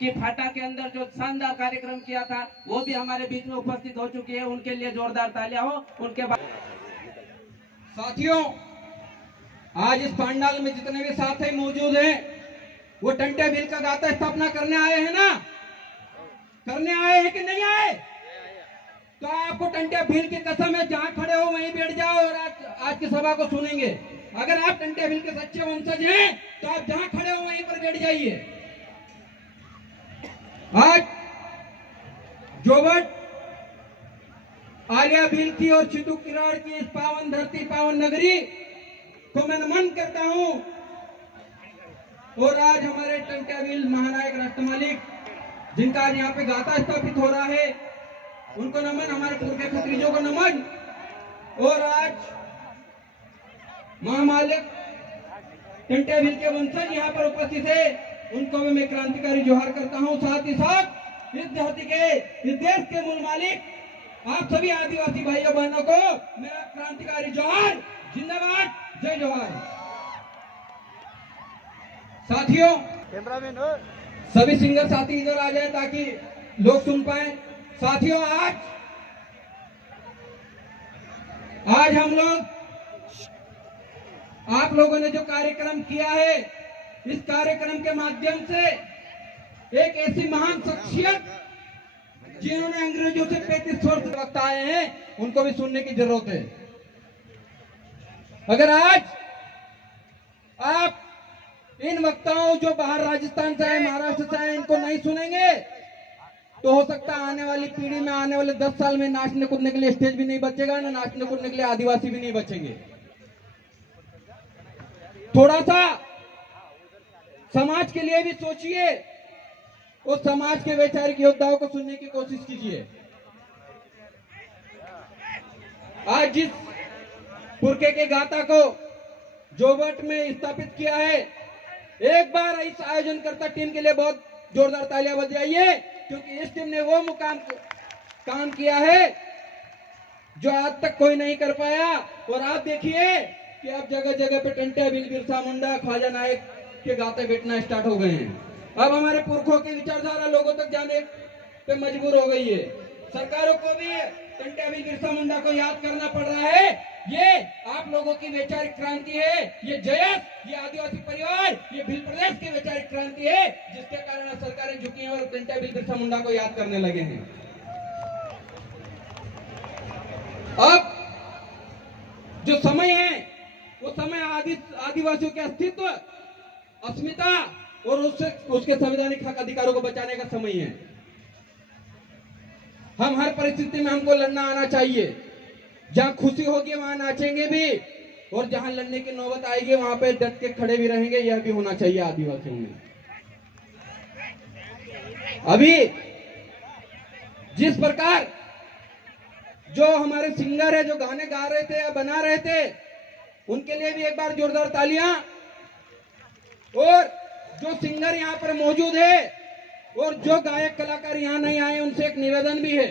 कि फाटा के अंदर जो शानदार कार्यक्रम किया था वो भी हमारे बीच में उपस्थित हो चुकी है। उनके लिए जोरदार तालियां हो। उनके बाद साथियों, आज इस पंडाल में जितने भी साथी मौजूद हैं वो टंटे भील का गाथा स्थापना करने आए हैं ना? करने आए हैं कि नहीं आए? तो आपको टंटे भील की कसम है, जहां खड़े हो वहीं बैठ जाओ और आज की सभा को सुनेंगे। अगर आप टंटे भील के सच्चे वंशज हैं तो आप जहां खड़े हो वहीं पर बैठ जाइए। आज जोबट आलिया भील की और सिद्धू किराड़ की इस पावन धरती, पावन नगरी को मैं नमन करता हूं। और आज हमारे टंटे भील महानायक राष्ट्रमालिक जिनका आज यहाँ पे गाथा स्थापित हो रहा है उनको नमन, हमारे पुरखे खत्रीजों को नमन। और आज महामालिक टंटे भील के वंशज यहाँ पर उपस्थित है, उनको भी मैं क्रांतिकारी जोहार करता हूँ। साथ ही साथ इस धरती के, इस देश के मूल मालिक आप सभी आदिवासी भाइयों बहनों को मेरा क्रांतिकारी जोहार। जिंदाबाद, जय जोहार। साथियों, सभी सिंगर साथी इधर आ जाए ताकि लोग सुन पाए। साथियों, आज हम लोग, आप लोगों ने जो कार्यक्रम किया है, इस कार्यक्रम के माध्यम से एक ऐसी महान शख्सियत जिन्होंने अंग्रेजों से 35 वर्ष वक्त आए हैं, उनको भी सुनने की जरूरत है। अगर आज आप इन वक्ताओं जो बाहर राजस्थान से आए, महाराष्ट्र से आए, इनको नहीं सुनेंगे तो हो सकता है आने वाली पीढ़ी में, आने वाले 10 साल में नाचने कूदने के लिए स्टेज भी नहीं बचेगा, ना नाचने कूदने के लिए आदिवासी भी नहीं बचेंगे। थोड़ा सा समाज के लिए भी सोचिए, उस समाज के वैचारिक योद्धाओं को सुनने की कोशिश कीजिए। आज जिस पुरखे के गाथा को जोबट में स्थापित किया है, एक बार इस आयोजनकर्ता टीम के लिए बहुत जोरदार तालियां बजाइए, क्योंकि इस टीम ने वो मुकाम काम किया है जो आज तक कोई नहीं कर पाया। और आप देखिए कि अब जगह जगह पे टंटे भील, बिरसा मुंडा, ख्वाजा नायक के गाते बैठना स्टार्ट हो गए हैं। अब हमारे पुरखों की विचारधारा लोगों तक जाने पे मजबूर हो गई है। सरकारों को भी टंटे भील, बिरसा मुंडा को याद करना पड़ रहा है। ये आप लोगों की वैचारिक क्रांति है, ये जयस, ये आदिवासी परिवार, ये भील प्रदेश की वैचारिक क्रांति है, जिसके कारण सरकारें झुकी हैं और टंटे भील, बिरसा मुंडा को याद करने लगे हैं। अब जो समय है वो समय आदिवासियों के अस्तित्व, अस्मिता और उसके संवैधानिक हक अधिकारों को बचाने का समय है। हम हर परिस्थिति में हमको लड़ना आना चाहिए। जहां खुशी होगी वहां नाचेंगे भी, और जहां लड़ने की नौबत आएगी वहां पे डट के खड़े भी रहेंगे। यह भी होना चाहिए आदिवासियों में। अभी जिस प्रकार जो हमारे सिंगर है, जो गाने गा रहे थे या बना रहे थे, उनके लिए भी एक बार जोरदार तालियां। और जो सिंगर यहाँ पर मौजूद है और जो गायक कलाकार यहाँ नहीं आए, उनसे एक निवेदन भी है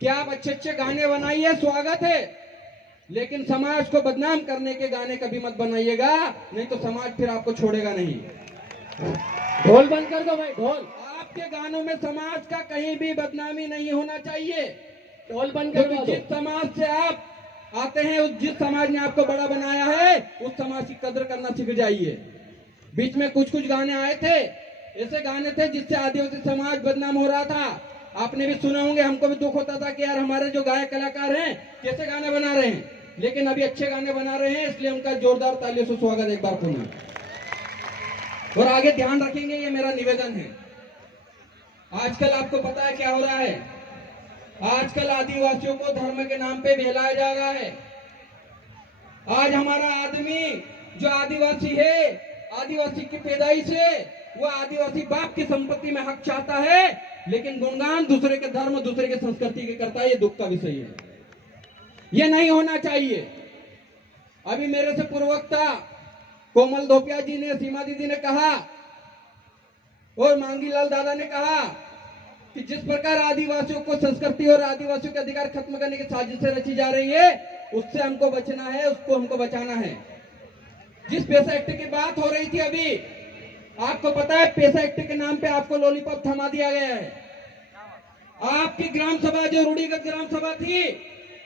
कि आप अच्छे अच्छे गाने बनाइए, स्वागत है, लेकिन समाज को बदनाम करने के गाने कभी मत बनाइएगा, नहीं तो समाज फिर आपको छोड़ेगा नहीं। ढोल बंद कर दो भाई, ढोल। आपके गानों में समाज का कहीं भी बदनामी नहीं होना चाहिए। ढोल बंद कर दो। जिस समाज से आप आते हैं, जिस समाज ने आपको बड़ा बनाया है, उस समाज की कदर करना सीख जाइए। बीच में कुछ गाने आए थे, ऐसे गाने थे जिससे आदिवासी समाज बदनाम हो रहा था। आपने भी सुने होंगे, हमको भी दुख होता था कि यार हमारे जो गायक कलाकार हैं कैसे गाने बना रहे हैं, लेकिन अभी अच्छे गाने बना रहे हैं, इसलिए उनका जोरदार तालियों से स्वागत एक बार पुनः। और आगे ध्यान रखेंगे, ये मेरा निवेदन है। आजकल आपको पता है क्या हो रहा है? आजकल आदिवासियों को धर्म के नाम पे बहलाया जा रहा है। आज हमारा आदमी जो आदिवासी है, आदिवासी की पैदाइश है, वो आदिवासी बाप की संपत्ति में हक चाहता है, लेकिन गुणगान दूसरे के धर्म, दूसरे के संस्कृति के करता है। ये दुख का विषय है, ये नहीं होना चाहिए। अभी मेरे से पूर्ववक्ता कोमल धोपिया जी ने, सीमा दीदी ने कहा और मांगीलाल दादा ने कहा कि जिस प्रकार आदिवासियों को संस्कृति और आदिवासियों के अधिकार खत्म करने की साजिशें रची जा रही है, उससे हमको बचना है, उसको हमको बचाना है। जिस पैसा एक्ट की बात हो रही थी अभी, आपको पता है पैसा एक्ट के नाम पे आपको लॉलीपॉप थमा दिया गया है। आपकी ग्राम सभा जो रूढ़िगत ग्राम सभा थी,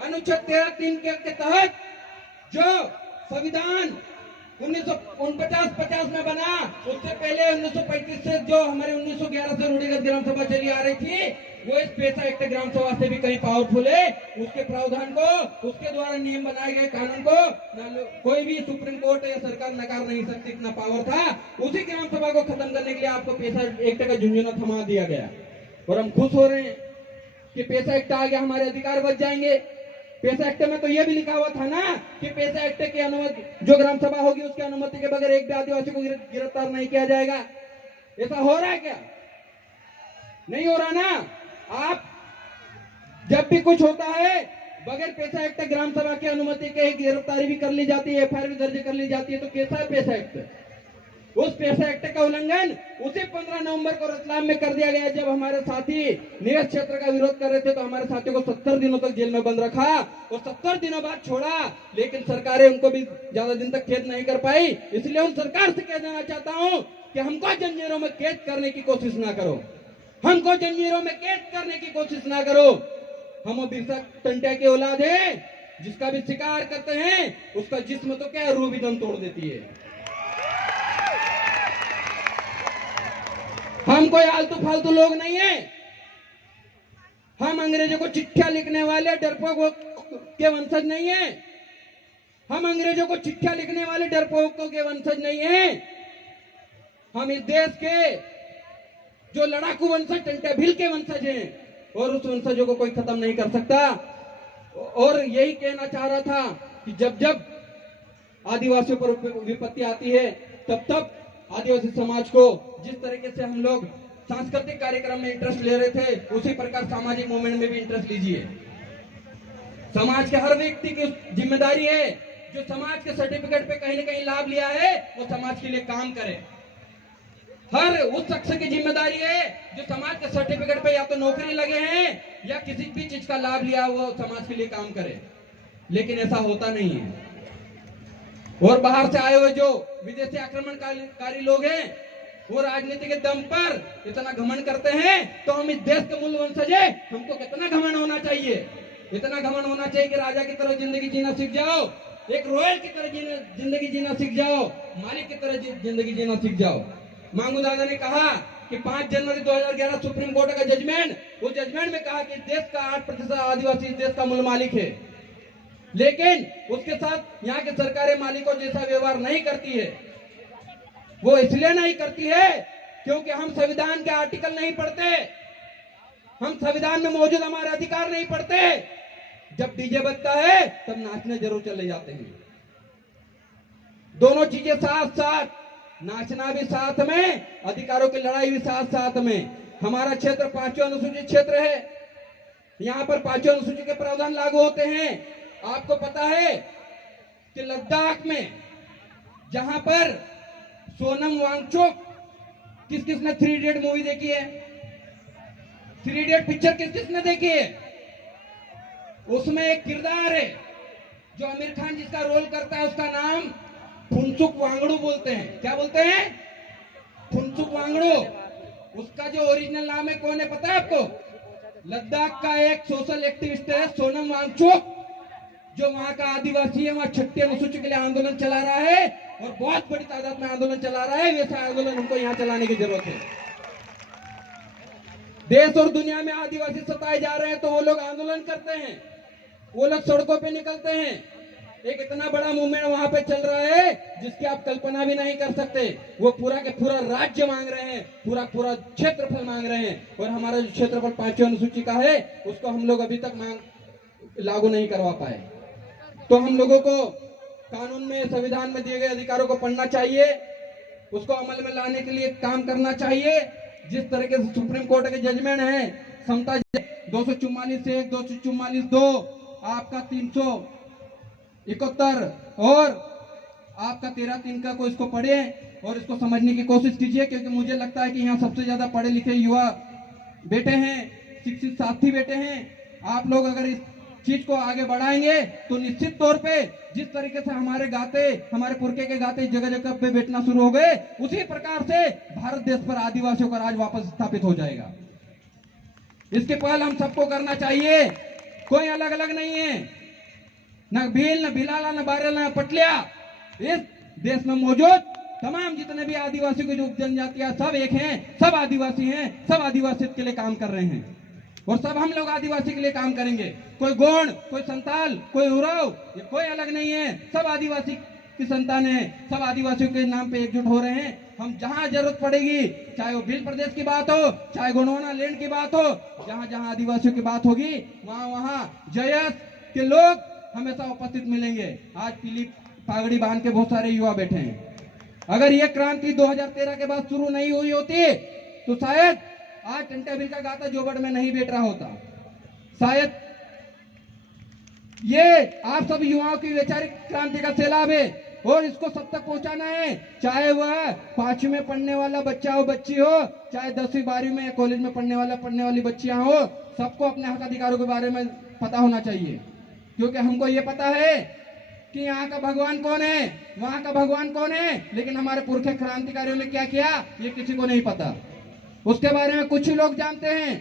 अनुच्छेद 13(3) के तहत जो संविधान 1949-50 में बना, उससे पहले 1935 से जो हमारे 1911 से रूढ़िगत ग्राम सभा चली आ रही थी, वो इस पैसा एक्ट ग्राम सभा से भी कहीं पावरफुल है। उसके प्रावधान को, उसके द्वारा नियम बनाए गए कानून को कोई भी सुप्रीम कोर्ट या सरकार नकार नहीं सकती, इतना पावर था। उसी ग्राम सभा को खत्म करने के लिए आपको पैसा एक्ट का झुंझुना थमा दिया गया और हम खुश हो रहे हैं कि पैसा एक्ट आ गया, हमारे अधिकार बच जाएंगे। पैसा एक्ट में तो यह भी लिखा हुआ था ना कि पैसा एक्ट की अनुमति, जो ग्राम सभा होगी उसकी अनुमति के बगैर एक भी आदिवासी को गिरफ्तार नहीं किया जाएगा। ऐसा हो रहा है क्या? नहीं हो रहा ना। आप जब भी कुछ होता है बगैर पैसा एक्ट ग्राम सभा की अनुमति के गिरफ्तारी भी कर ली जाती है, एफआईआर भी दर्ज कर ली जाती है। तो कैसा है पैसा एक्ट? उस पैसा एक्ट का उल्लंघन उसी 15 नवंबर को रतलाम में कर दिया गया। जब हमारे साथी निवेश क्षेत्र का विरोध कर रहे थे तो हमारे साथियों को 70 दिनों तक जेल में बंद रखा और 70 दिनों बाद छोड़ा, लेकिन सरकारें उनको भी ज्यादा दिन तक कैद नहीं कर पाई। इसलिए उन सरकार से कह देना चाहता हूं कि हमको जंजीरों में कैद करने की कोशिश ना करो, हमको जंजीरों में कैद करने की कोशिश ना करो। हम बिरसा टंटिया की औलाद है, जिसका भी शिकार करते हैं उसका जिस्म तो क्या रूह भी दम तोड़ देती है। हम कोई आलतू फालतू लोग नहीं है। हम अंग्रेजों को चिट्ठियां लिखने वाले डरपोक के वंशज नहीं है। हम अंग्रेजों को चिट्ठियां लिखने वाले डरपोकों के वंशज नहीं है। हम इस देश के जो लड़ाकू वंशज टंटिया भील के वंशज हैं और उस वंशजों को कोई खत्म नहीं कर सकता। और यही कहना चाह रहा था कि जब जब आदिवासियों पर विपत्ति आती है तब तब आदिवासी समाज को जिस तरीके से हम लोग सांस्कृतिक कार्यक्रम में इंटरेस्ट ले रहे थे, उसी प्रकार सामाजिक मूवमेंट में भी इंटरेस्ट लीजिए। समाज के हर व्यक्ति की जिम्मेदारी है, जो समाज के सर्टिफिकेट पे कहीं न कहीं लाभ लिया है वो समाज के लिए काम करे। हर उस शख्स की जिम्मेदारी है जो समाज के सर्टिफिकेट पे या तो नौकरी लगे हैं या किसी भी चीज का लाभ लिया, वो समाज के लिए काम करे। लेकिन ऐसा होता नहीं है। और बाहर से आए हुए जो विदेशी आक्रमणकारी लोग हैं, वो राजनीति के दम पर इतना घमंड करते हैं। तो हम इस देश के मूल वंशज हैं, हमको कितना घमंड होना चाहिए? इतना घमंड होना चाहिए कि राजा की तरह जिंदगी जीना सीख जाओ, एक रॉयल की तरह जिंदगी जीना सीख जाओ, मालिक की तरह जिंदगी जीना सीख जाओ। मांगू दादा ने कहा कि 5 जनवरी 2011 सुप्रीम कोर्ट का जजमेंट, वो जजमेंट में कहा कि देश का 8% आदिवासी इस देश का मूल मालिक है। लेकिन उसके साथ यहाँ की सरकारें मालिकों जैसा व्यवहार नहीं करती है। वो इसलिए नहीं करती है क्योंकि हम संविधान के आर्टिकल नहीं पढ़ते, हम संविधान में मौजूद हमारे अधिकार नहीं पढ़ते। जब डीजे बजता है तब नाचने जरूर चले जाते हैं। दोनों चीजें साथ साथ, नाचना भी साथ में, अधिकारों की लड़ाई भी साथ साथ में। हमारा क्षेत्र 5वीं अनुसूचित क्षेत्र है, यहाँ पर 5वीं अनुसूची के प्रावधान लागू होते हैं। आपको पता है कि लद्दाख में जहां पर सोनम वांगचुक, किस किसने 3 इडियट मूवी देखी है? 3 इडियट पिक्चर किस किसने देखी है? उसमें एक किरदार है जो आमिर खान जिसका रोल करता है, उसका नाम फुनसुक वांगड़ू बोलते हैं। क्या बोलते हैं? फुनसुक वांगड़ू। उसका जो ओरिजिनल नाम है कौन है पता है आपको? लद्दाख का एक सोशल एक्टिविस्ट है सोनम वांगचुक, जो वहां का आदिवासी है। वहां 6ठी अनुसूची के लिए आंदोलन चला रहा है और बहुत बड़ी तादाद में आंदोलन चला रहा है। वैसा आंदोलन हमको यहाँ चलाने की जरूरत है। देश और दुनिया में आदिवासी सताए जा रहे हैं तो वो लोग आंदोलन करते हैं, वो लोग सड़कों पे निकलते हैं। एक इतना बड़ा मूवमेंट वहां पे चल रहा है जिसकी आप कल्पना भी नहीं कर सकते। वो पूरा के पूरा राज्य मांग रहे हैं, पूरा पूरा क्षेत्रफल मांग रहे हैं। और हमारा जो क्षेत्रफल 5वीं अनुसूची का है उसको हम लोग अभी तक लागू नहीं करवा पाए। तो हम लोगों को कानून में, संविधान में दिए गए अधिकारों को पढ़ना चाहिए, उसको अमल में लाने के लिए काम करना चाहिए। जिस तरीके से सुप्रीम कोर्ट के जजमेंट है, समता 244(1), 244(2), आपका 371 और आपका 13(3) का को इसको पढ़े और इसको समझने की कोशिश कीजिए। क्योंकि मुझे लगता है कि यहाँ सबसे ज्यादा पढ़े लिखे युवा बेटे हैं, शिक्षित साथी बेटे हैं। आप लोग अगर इस चीज को आगे बढ़ाएंगे तो निश्चित तौर पे जिस तरीके से हमारे पुरखे के गाते जगह जगह पे बैठना शुरू हो गए, उसी प्रकार से भारत देश पर आदिवासियों का राज वापस स्थापित हो जाएगा। इसकी पहल हम सबको करना चाहिए। कोई अलग अलग नहीं है, न भील, न भिलाला, न बारेला, न पटलिया। इस देश में मौजूद तमाम जितने भी आदिवासी की जो जनजातियां सब एक हैं, सब आदिवासी हैं, सब आदिवासियत के लिए काम कर रहे हैं और सब हम लोग आदिवासी के लिए काम करेंगे। कोई गोंड, कोई संताल, कोई उराव, ये कोई अलग नहीं है, सब आदिवासी की संतान है। सब आदिवासियों के नाम पे एकजुट हो रहे हैं। हम जहां जरूरत पड़ेगी, चाहे वो भील प्रदेश की बात हो, चाहे गोंडवाना लैंड की बात हो, जहां जहां आदिवासियों की बात होगी वहां वहां जयस के लोग हमेशा उपस्थित मिलेंगे। आज पीली पागड़ी बांध के बहुत सारे युवा बैठे हैं। अगर ये क्रांति 2013 के बाद शुरू नहीं हुई होती तो शायद आज टंटा बिल का गाता जोबड़ में नहीं बैठ रहा होता। शायद ये आप सब युवाओं की वैचारिक क्रांति का सैलाब है और इसको सब तक पहुंचाना है। चाहे वह 5वीं में पढ़ने वाला बच्चा हो, बच्ची हो, चाहे 10वीं 12वीं में कॉलेज में पढ़ने वाली बच्चियां हो, सबको अपने हक अधिकारों के बारे में पता होना चाहिए। क्योंकि हमको ये पता है कि यहाँ का भगवान कौन है, वहां का भगवान कौन है, लेकिन हमारे पुरखे क्रांतिकारियों ने क्या किया ये किसी को नहीं पता। उसके बारे में कुछ ही लोग जानते हैं।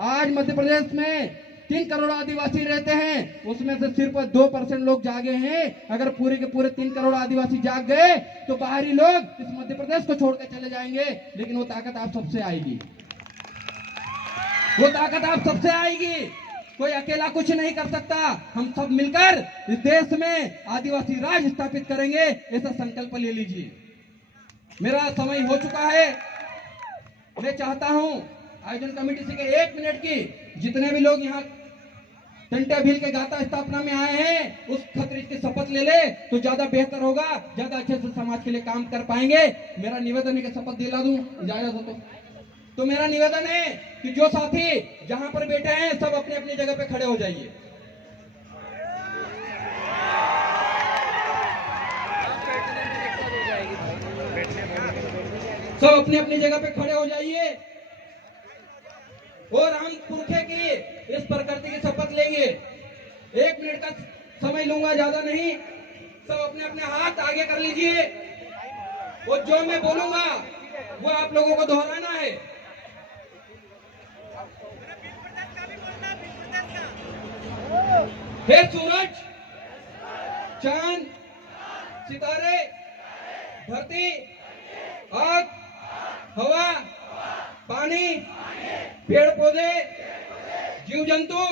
आज मध्य प्रदेश में 3 करोड़ आदिवासी रहते हैं, उसमें से सिर्फ 2% लोग जागे हैं। अगर पूरे के पूरे 3 करोड़ आदिवासी जाग गए तो बाहरी लोग इस मध्य प्रदेश को छोड़कर चले जाएंगे। लेकिन वो ताकत आप सबसे आएगी, वो ताकत आप सबसे आएगी। कोई अकेला कुछ नहीं कर सकता। हम सब मिलकर इस देश में आदिवासी राज स्थापित करेंगे, ऐसा संकल्प ले लीजिए। मेरा समय हो चुका है। मैं चाहता हूं आयोजन कमेटी से 1 मिनट की जितने भी लोग यहाँ टंटा भील के गाता स्थापना में आए हैं उस खतरे की शपथ ले ले तो ज्यादा बेहतर होगा, ज्यादा अच्छे से समाज के लिए काम कर पाएंगे। मेरा निवेदन है कि शपथ दिला दूं, इजाजत हो तो मेरा निवेदन है कि जो साथी जहां पर बैठे हैं सब अपनी अपनी जगह पे खड़े हो जाइए। सब अपनी अपनी जगह पे खड़े हो जाइए और हम पुरखे की इस प्रकृति की शपथ लेंगे। 1 मिनट का समय लूंगा, ज्यादा नहीं। सब अपने अपने हाथ आगे कर लीजिए और जो मैं बोलूंगा वो आप लोगों को दोहराना है। हे सूरज, चांद, सितारे, धरती, आग, हवा, पानी, पेड़ पौधे, जीव जंतु,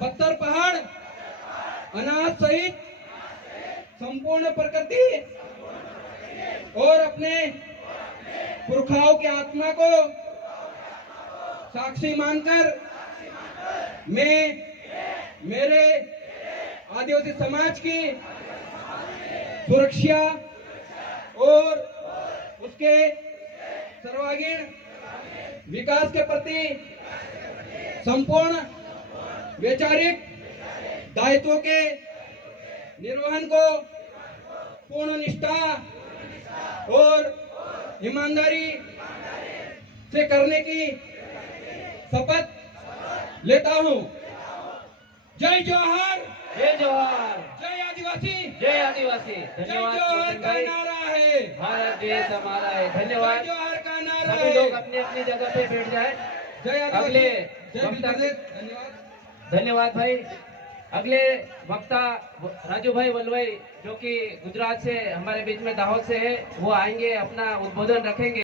पत्थर पहाड़, अनाज सहित संपूर्ण प्रकृति और अपने पुरखाओं की आत्मा को साक्षी मानकर मैं मेरे आदिवासी समाज की सुरक्षा और उसके सर्वांगीण विकास के प्रति संपूर्ण वैचारिक दायित्वों के निर्वहन को पूर्ण निष्ठा और ईमानदारी से करने की शपथ लेता हूं। जय जोहार, जय जोहार, जय आदिवासी, जय आदिवासी। जय धन्यवाद जोहार मोहन का भाई। नारा है, भारत देश हमारा है। जय धन्यवाद। जोहार का नारा सभी है। लोग अपनी अपनी जगह पे बैठ जाए। जय आदिवासी, अगले जय वक्ता प्रदेश। धन्यवाद। धन्यवाद भाई। अगले वक्ता राजू भाई वल्लवाई जो कि गुजरात से हमारे बीच में दाहोद से है, वो आएंगे, अपना उद्बोधन रखेंगे।